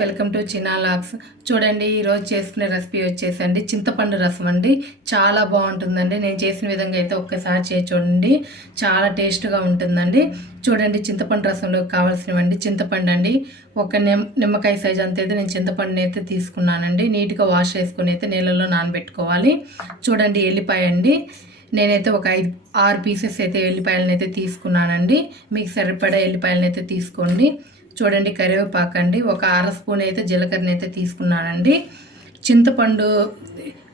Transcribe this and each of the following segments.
Welcome to చినా lakhs చూడండి ఈరోజు చేసుకునే రెసిపీ వచ్చేసండి. చింతపండు రసం అండి. చాలా బాగుంటుందండి. నేను చేసిన విధంగా అయితే ఒక్కసారి చేసి చూడండి. చాలా టేస్ట్గా ఉంటుందండి. చూడండి చింతపండు రసంలో కావాల్సినవండి. చింతపండు అండి. ఒక నిమ్ నిమ్మకాయ సైజ్ అంత అయితే నేను చింతపండుని అయితే తీసుకున్నానండి. నీట్గా వాష్ చేసుకుని అయితే నీళ్ళలో నానబెట్టుకోవాలి. చూడండి ఎల్లిపాయ అండి. నేనైతే ఒక ఐదు ఆరు పీసెస్ అయితే ఎల్లిపాయలను అయితే తీసుకున్నానండి. మీకు సరిపడా ఎల్లిపాయలను అయితే తీసుకోండి. చూడండి కరివేపాకు అండి ఒక అర స్పూన్ అయితే జీలకర్రని అయితే తీసుకున్నానండి. చింతపండు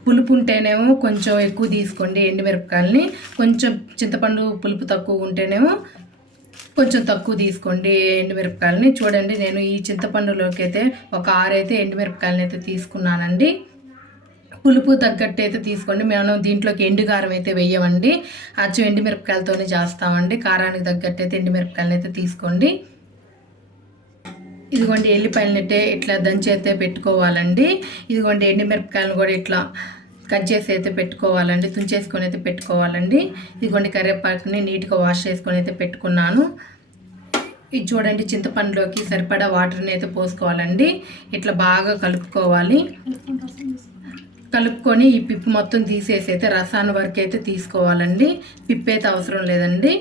పులుపు ఉంటేనేమో కొంచెం ఎక్కువ తీసుకోండి ఎండుమిరపకాయలని. కొంచెం చింతపండు పులుపు తక్కువ ఉంటేనేమో కొంచెం తక్కువ తీసుకోండి ఎండుమిరపకాయలని. చూడండి నేను ఈ చింతపండులోకి అయితే ఒక ఆరు అయితే ఎండుమిరపకాయలని అయితే తీసుకున్నానండి. పులుపు తగ్గట్టు అయితే తీసుకోండి. మనం దీంట్లోకి ఎండు కారం అయితే వేయమండి. అచ్చు ఎండుమిరపకాయలతోనే చేస్తామండి. కారానికి తగ్గట్టు అయితే ఎండుమిరపకాయలని అయితే తీసుకోండి. ఇదిగోండి ఎల్లిపాయలనైతే అయితే ఇట్లా దంచి అయితే పెట్టుకోవాలండి. ఇదిగోండి ఎండిమిరపకాయలను కూడా ఇట్లా కట్ చేసి అయితే పెట్టుకోవాలండి. తుంచేసుకొని అయితే పెట్టుకోవాలండి. ఇదిగోండి కరివేపాకుని నీట్గా వాష్ చేసుకొని అయితే పెట్టుకున్నాను. ఇది చూడండి చింతపండులోకి సరిపడా వాటర్ని అయితే పోసుకోవాలండి. ఇట్లా బాగా కలుపుకోవాలి. కలుపుకొని ఈ పిప్పు మొత్తం తీసేసి అయితే రసాన్ని వరకు అయితే తీసుకోవాలండి. పిప్పు అయితే అవసరం లేదండి.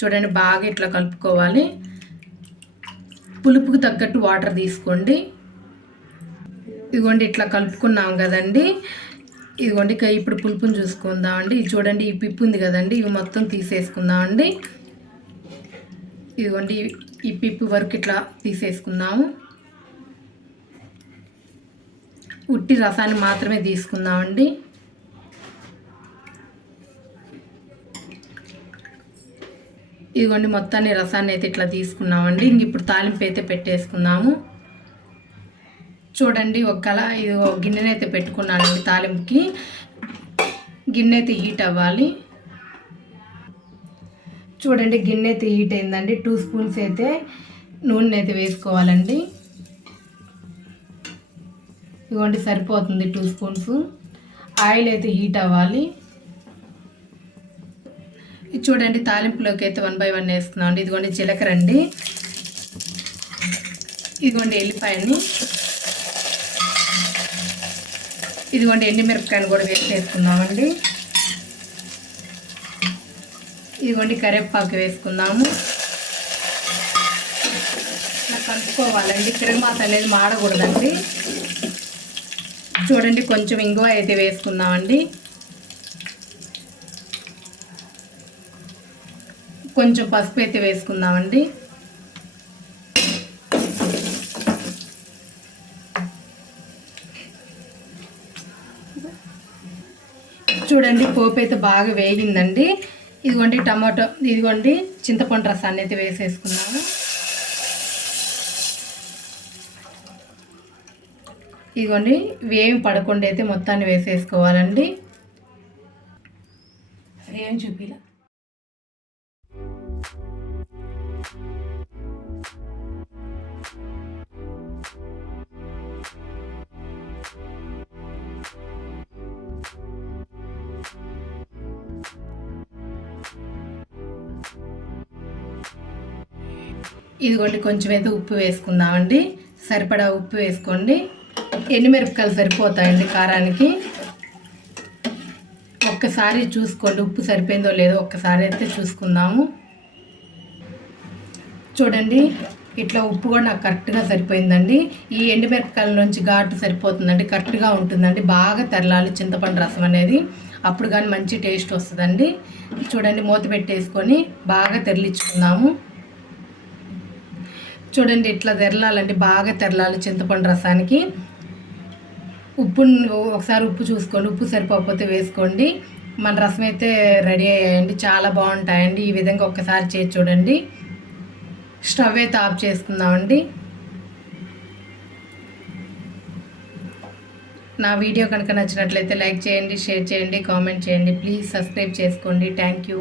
చూడండి బాగా ఇట్లా కలుపుకోవాలి. పులుపుకి తగ్గట్టు వాటర్ తీసుకోండి. ఇదిగోండి ఇట్లా కలుపుకున్నాం కదండి. ఇదిగోండి ఇక ఇప్పుడు పులుపుని చూసుకుందామండి. ఇది చూడండి ఈ పిప్పు ఉంది కదండి. ఇవి మొత్తం తీసేసుకుందామండి. ఇదిగోండి ఈ పిప్పు వరకు ఇట్లా తీసేసుకుందాము. ఉట్టి రసాన్ని మాత్రమే తీసుకుందామండి. ఇదిగోండి మొత్తాన్ని రసాన్ని అయితే ఇట్లా తీసుకున్నామండి. ఇంక ఇప్పుడు తాలింపు అయితే పెట్టేసుకుందాము. చూడండి ఒక కళ ఇది ఒక గిన్నెని అయితే పెట్టుకున్నానండి తాలింపుకి. గిన్నె అయితే హీట్ అవ్వాలి. చూడండి గిన్నె అయితే హీట్ అయిందండి. టూ స్పూన్స్ అయితే నూనె అయితే వేసుకోవాలండి. ఇదిగోండి సరిపోతుంది టూ స్పూన్స్. ఆయిల్ అయితే హీట్ అవ్వాలి. ఇది చూడండి తాలింపులోకి అయితే వన్ బై వన్ వేస్తున్నాం అండి. ఇదిగోండి జీలకర్ర అండి. ఇదిగోండి ఎల్లిపాయని. ఇదిగోండి ఎండిమిరపకాయని కూడా వేసి వేసుకుందామండి ఇదిగోండి కరివేపాకు వేసుకుందాము. ఇలా కలుపుకోవాలండి. తిరగమాత అనేది మాడకూడదండి. చూడండి కొంచెం ఇంగువ అయితే వేసుకుందామండి కొంచెం పసుపు అయితే వేసుకుందామండి. చూడండి పోపు అయితే బాగా వేగిందండి. ఇదిగోండి టమాటో ఇదిగోండి చింతపండు రసాన్ని అయితే వేసేసుకున్నాము. ఇదిగోండి వేయం పడకుండా అయితే మొత్తాన్ని వేసేసుకోవాలండి. ఏం చూపిలా? ఇదిగోండి కొంచెం అయితే ఉప్పు వేసుకుందామండి. సరిపడా ఉప్పు వేసుకోండి. ఎండుమిరపకాయలు సరిపోతాయండి కారానికి. ఒక్కసారి చూసుకోండి ఉప్పు సరిపోయిందో లేదో ఒక్కసారి అయితే చూసుకుందాము. చూడండి ఇట్లా ఉప్పు కూడా నాకు కరెక్ట్గా సరిపోయిందండి. ఈ ఎండుమిరపకాయల నుంచి ఘాటు సరిపోతుందండి కరెక్ట్గా ఉంటుందండి. బాగా తెరలాలి చింతపండు రసం అనేది. అప్పుడు కానీ మంచి టేస్ట్ వస్తుందండి. చూడండి మూత పెట్టేసుకొని బాగా తెరలించుకుందాము. చూడండి ఇట్లా తెరలాలంటే బాగా తెరలాలి చింతపండు రసానికి. ఉప్పు ఒకసారి ఉప్పు చూసుకోండి ఉప్పు సరిపోకపోతే వేసుకోండి. మన రసం అయితే రెడీ అయ్యాయండి చాలా బాగుంటాయండి. ఈ విధంగా ఒక్కసారి చేసి చూడండి. స్టవ్ అయితే ఆఫ్ చేసుకుందామండి. నా వీడియో కనుక నచ్చినట్లయితే లైక్ చేయండి షేర్ చేయండి కామెంట్ చేయండి. ప్లీజ్ సబ్స్క్రైబ్ చేసుకోండి. Thank you.